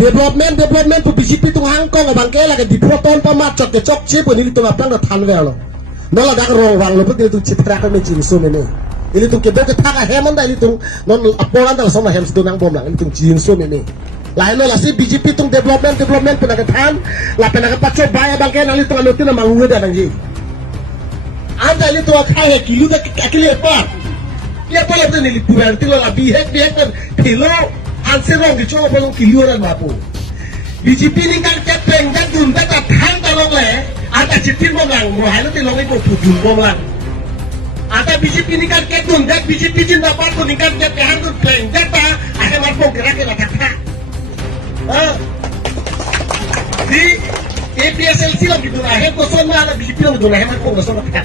development tu BJP tu hangkong abang ke lagi di proton pamat cok ke cok chip ni tu ngapang dah tan velo nola dak rong wang lo betul tu citra ka me jin so mene ini tu ke beke thaka hemon da ini tu non apolan da sama hem tu nang bom lang ini tu jin so mene lain lo la si BJP tu development pun ada tan la pena ka pacho baya bang ke nali tu alo tu na mangu da nang ji anda ini tu akai kilu da akili apa ya pala tu ni puran tu la bi hek kan philo answer wrong di coba pelong kiliuran bapu BJP ni kan kepeng dan dun data thang talong le ada jitin bong mo halu ti long ko pudun bong lang ada BJP ni kan ketun dan BJP jin dapat ko ni kan ke hang dun peng data ada mar pong gerak ke latakha di APSLC lang gitu lah he ko son ma BJP lang dun he mar pong so latakha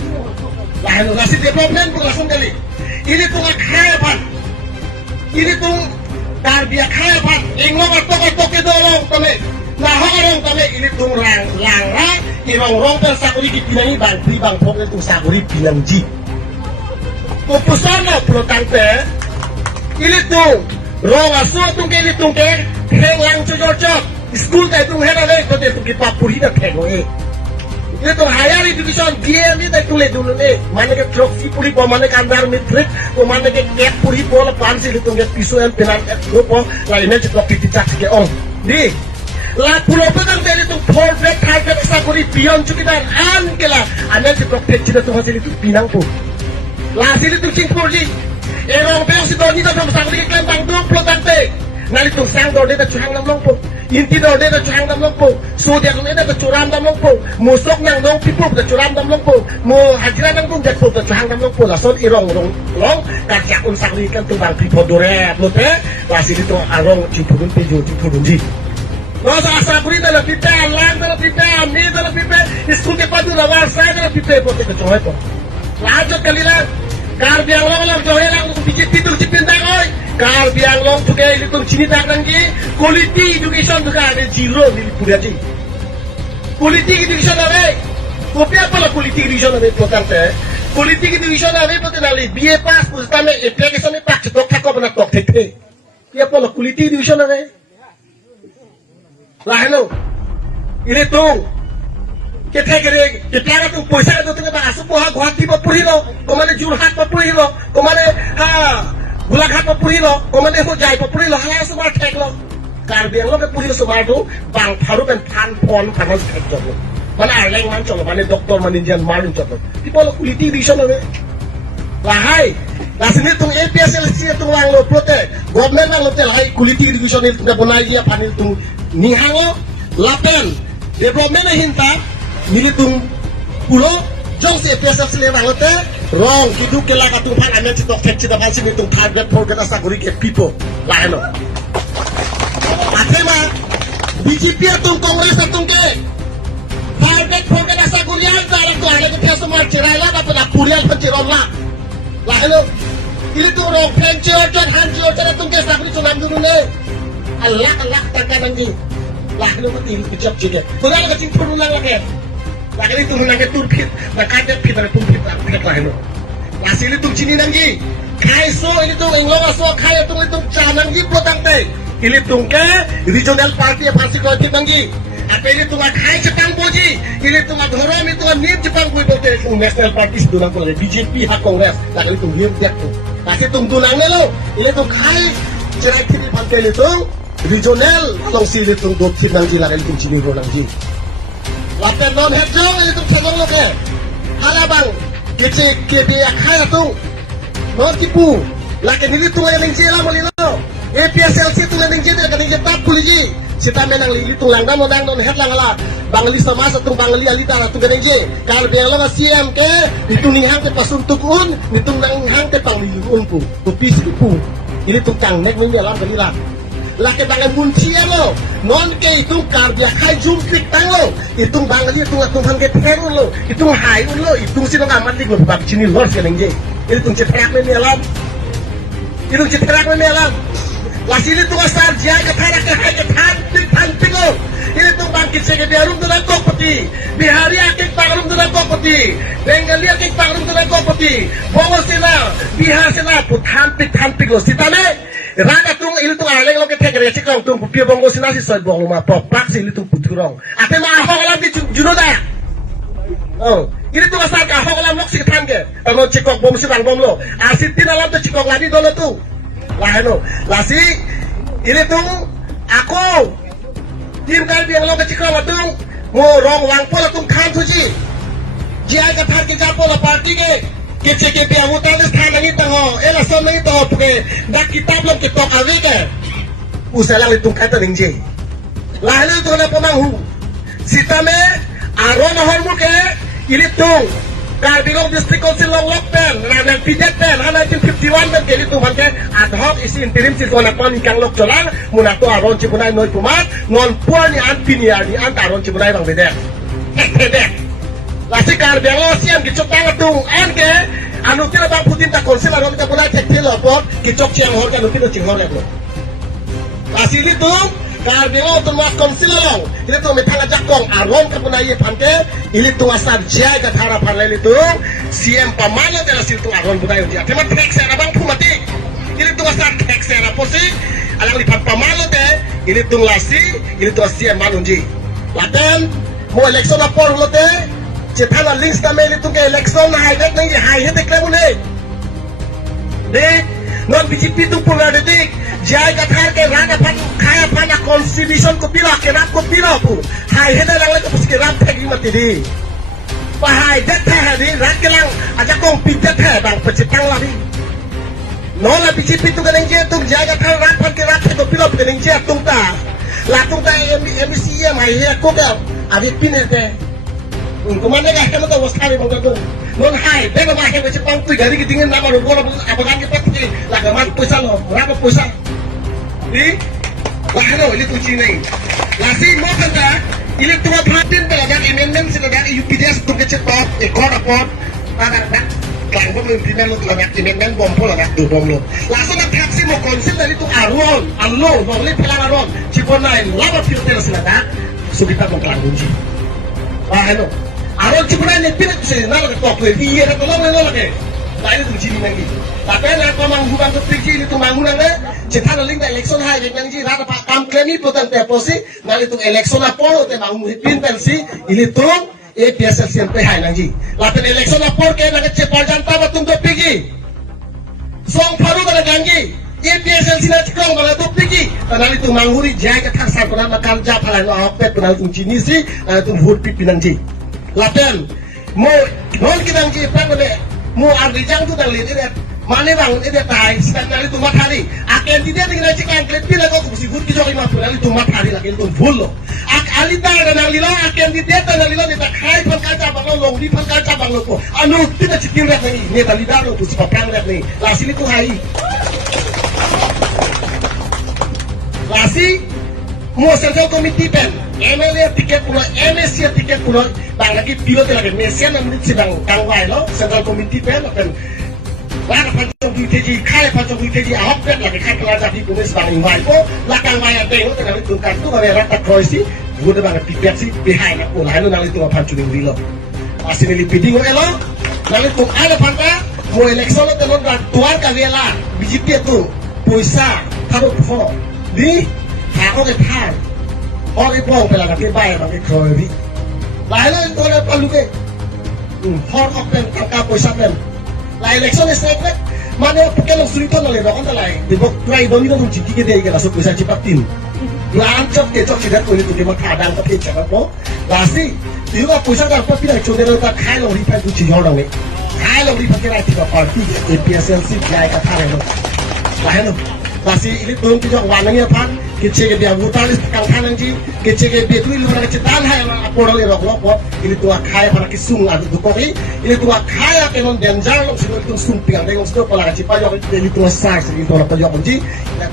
lahan nasi development ko langsung kali ini tu kaya pan ini tu dar biak kaya pan inglo atok ke dolong tame nah orang tame ini tung lang irong rong ter sakuri kipinangi bang pri bang pok itu sakuri bilang ji kupusana protante ini tung rong aso tung ke ini tung ke heng lang cocok school ta tung hera le ko te tung ki papuri da thego e ini tung higher education DM ni ta tule dulu ne mane ke trophy puri ko mane ke andar mitrik ko mane ke gap puri bola pansi itu ke piso en penan grupo la ine ke trophy cak ke on di la pulo pedang dari tu forward target sakuri pion cukidan an kela ane ke trophy cida tu hasil itu pinang pu la hasil itu cingpur ji erong pe si doni ta from sakuri ke klembang 20 tante nali tu sang dode ta chuhang nam long pu inti dode ta chuhang nam long pu so dia ne ta churam nam long pu musok nang dong pipu ta churam nam long pu mo hajira nang dong jak pu ta chuhang nam long pu la son irong long ka jak un sakuri kan tu bang pipo dore lo te la si tu arong cipudun pejo cipudun ji Rosa sakuri ta la pipe lang ta la pipe ni ta la pipe school ke padu la war sa ta la pipe po te choy po la jo kalila kar biang long johe lang tu bijit tidur cipin ta oi kar biang long tu ke ini tu chini tak nanggi quality education tu ka ada zero ni pura ji quality education ave kopi apa la quality education ave potante quality education ave potali BA pass pustame application ni pak tok thako bana tok theke ya apa la quality education ave la hello ini tu kita kira tu poisa tu tengah bahasa poha guhati papuri lo, komane Jurhat papuri lo, komane Gulaghat papuri lo, komane Hojai papuri lo, hanya semua tek lo. Karbiang lo papuri semua tu bang baru kan pan pon panas tek lo. Mana arleng man colo, mana doktor maninjan malu colo. Di bola kuliti di sana le. Lahai, lah sini tung APSLC tung lang lo prote, government lang lo tel hai kuliti di sana itu dah bonai dia panil tung nihang lo, lapen, development hinta. Militung pulo jong se pesa sele bangote rong kidu kela ka tung pan ane citok tek cita pan sini tung target program sakuri ke people laheno atema BJP tung kongres tung ke target program sakuri an dalam tu ane ke pesa mar cirala ka pada purial penceron lah laheno ini tung rong pencer jan hanjir jan tung ke sakuri sulam dulu ne Allah takkan anjing laheno mati picap cike kurang kecing purulang lagi lagi itu nang ke turpit nak ada pit ada turpit lah ini hasil itu cini nanggi kaiso ini tu englo aso kaya tu itu cananggi plotang te ini tu ke regional party pasti kau itu nanggi apa ini tu kai Jepang boji ini tu ngoromi itu nip Jepang boji bote national party sedurang ko BJP hak kongres lagi itu nip dia tu kasih tunggu nang lo ini tu kai cerai kiri pantai itu regional long sili tu dot nanggi lagi itu cini ro nanggi lapen non hejong itu sedang lo ke halabang kece kebia kaya tu non tipu laki ini tu yang jela molino APSLC tu yang jela kan yang tak polisi kita menang lili tu lang dan non het lang ala bangli sama satu bangli alita tu kan je kalau dia lo CM ke itu nihang ke pasuntuk un itu nang hang ke pangli unpu tu pis tipu ini tukang nek menjalan kalilah laki bangai muncia lo non ke itu kardia kai jumkrik tang lo itu bangali itu ngatuhan ke teru lo itu hai lo itu sih lo ngamat lik lo bak cini lor seneng je itu ceterak memelam itu ceterak memelam lah sini tu asal jaya ke tarak ke hai ke tantik lo ini tu bangkit sege biarum tu kok peti bihari akik pangrum tu kok peti bengali akik pangrum tu kok peti bongo sina bihar sina put tantik lo sitane raga tu ilu tu aleng lo ke tegere cikong tung pupia bongo sinasi soy bongo ma popak si ilu tu puturong. Apa ma ahok alam di junoda. Oh, ilu tu asal ka ahok alam lok si ketangge. Ano cikok bom si bang bom lo. Asitin alam tu cikok lagi dolo tu. Lah no, lah si ilu tu aku tim kali biang lo ke cikok lo tu. Mo rong wang pola tung kan tu ji. Jia ka thar ki ja pola party ke. Kece ke biang utan स्थान नहीं तो हो, एलसन नहीं तो हो पुके, dak kitab लोग किताब आवे के, usalang itu kata ningje, lalu itu na pemanghu, sita me, aron ahor muke, ini tung, Karbilong district council long lock pen, ranan pijet pen, 1951 pen kali tu manke, ad hoc isi interim siswa nakon ikang lok jolang, munato aron cibunai noi pumat, non puan ni an piniar ni an taron cibunai bang bedek, bedek. Lasi Karbiang lo siam kicok tangan tung, ke anu kira bang putin tak konsil anu kita mulai cek tilo pot kicok ciang hor kan kita cing hor lo. Lasi ini tung Karbiang lo tuh mas konsil lo, ini tuh metang aja kong aron kepunai panke, ini tuh asal jai ke harapan lain itu, siam pamana telah situ aron budaya dia. Cuma teks era bang pumati, ini tuh asal teks era posi, alang lipat pamana teh, ini tuh lasi, ini tuh siam malunji. Laten mau election apa lo teh? Cetana links na meli tu ke election na high dek nanti high dek level dek non BJP tu pun ada dek jai kathar ke raga pan kaya pana constitution ko pila ke rap ko pila pu high dek lang ko puske rap thagi mati di pa high dek tha di rat ke lang aja kong pijet hai bang pecetang la di non la BJP tu ke nang je tu jai kathar rap pan ke rap ko pila ke nang je tung ta la tung ta MCM high ko ke avik pin de kemana kah kamu tahu sekali bang tu? Non hai, bagaimana makan macam pang tu dari ketinggian nama lu kalau apa kan kita pergi lagaman pusat lo, berapa pusat? Di, lah lo ini tu cini. Lasi mau kata, ini tua perhatian belajar amendment sekedar UPDS tu kecil pot, ekor pot, agar tak kalau bom implement lo tuh amendment bom pola nak tu bom lo. Langsung nak taksi mau konsil dari tu aron, allo, boleh pelan aron, ciponain, lama filter sekedar, subita mau pelan kunci. Lah lo. Aron cipuran ni pinat tu saya nak top tu, dia nak tolong lagi. Lain tu ciri lagi. Tapi nak pemanggu bang tu pergi ni tu manggu nang cetan link dah election hai dengan ji rata pak kam klaim ni potan teposi, nali tu election apa te manggu pin pensi, ini tu APSL siapa hai nang ji. Lain election apa ke nak cepar janta batung tu pergi. Song paru dah gangi. APSL sila cikong malah tu pergi. Nali tu manggu ni jaga thar sar pernah makan jap halan apa pernah tu cini si, tu vote pipi nang ji. Laten, mau non kita ngi pangole, mau arjang tu dah lihat ini, mana bang ini tay, sedang nali tu matahari, akan tidak dengan cikang klepin aku tu sibuk kita lima puluh nali tu matahari lagi tu full lo, alita ada nali lo, akan tidak ada nali lo, kita kai pangkaca bang lo, long di pangkaca bang lo ko, anu kita cikin rat ni, ni tali daro tu sepapang rat ni, lasi ni tu hai, lasi, mau central committee pen, MLA tiket pulau, MSC tiket pulau. Bang lagi pilot lagi mesin yang menurut sedang kangwai lo central committee pen lada pancong duit teji kaya pancong duit teji ahok pen lagi kaya pelajar di kumis bang ingwai ko lakang wai yang tengok tengah itu kartu kaya rata kroisi gue bang pipet sih behind aku lalu nali itu pancong yang bilo masih nili piding lo nali itu ada panta mau election lo tenon dan tuan kawela BJP itu puisa taruh po di aku ketar orang itu pelan lagi bayar lagi kroisi lalu itu ada palu ke, hor open kakak puasa pen, lalu election estek mana pakai lo sulit kan oleh orang lain, di bawah try doni tu citi ke dia ikan asal puasa cepatin, lancap kecok tidak tu itu dia makadang tapi cakap lo, lasi, itu kan puasa kan apa pilih coba lo tak kaya lo ripat tu cium orang ni, kaya lo ripat kira tiga parti APSL si jaya kata lo, lalu lasi ini belum kita warnanya pan. Kecil ke dia brutalis kang kanan ji kecil ke dia tu ilu nak cetan hai orang apodal ni rok pot ini tua kaya para kisung ada tu kopi ini tua kaya kenon denjar lo sih itu sung piang dengan sudah pola cipa jauh ini tua sar sih itu orang pajak kunci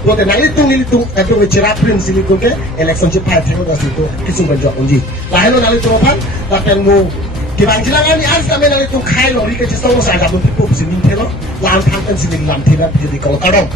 tu tenang itu itu bicara prince ini tu ke election cipa tengok dah situ kisung pajak kunci lalu nali tu apa tapi mu kibang jilangan ni as kami nali tu kaya lo ni kecil song saya dah pun tipu sini telo lantaran sini lantaran jadi kalau kadang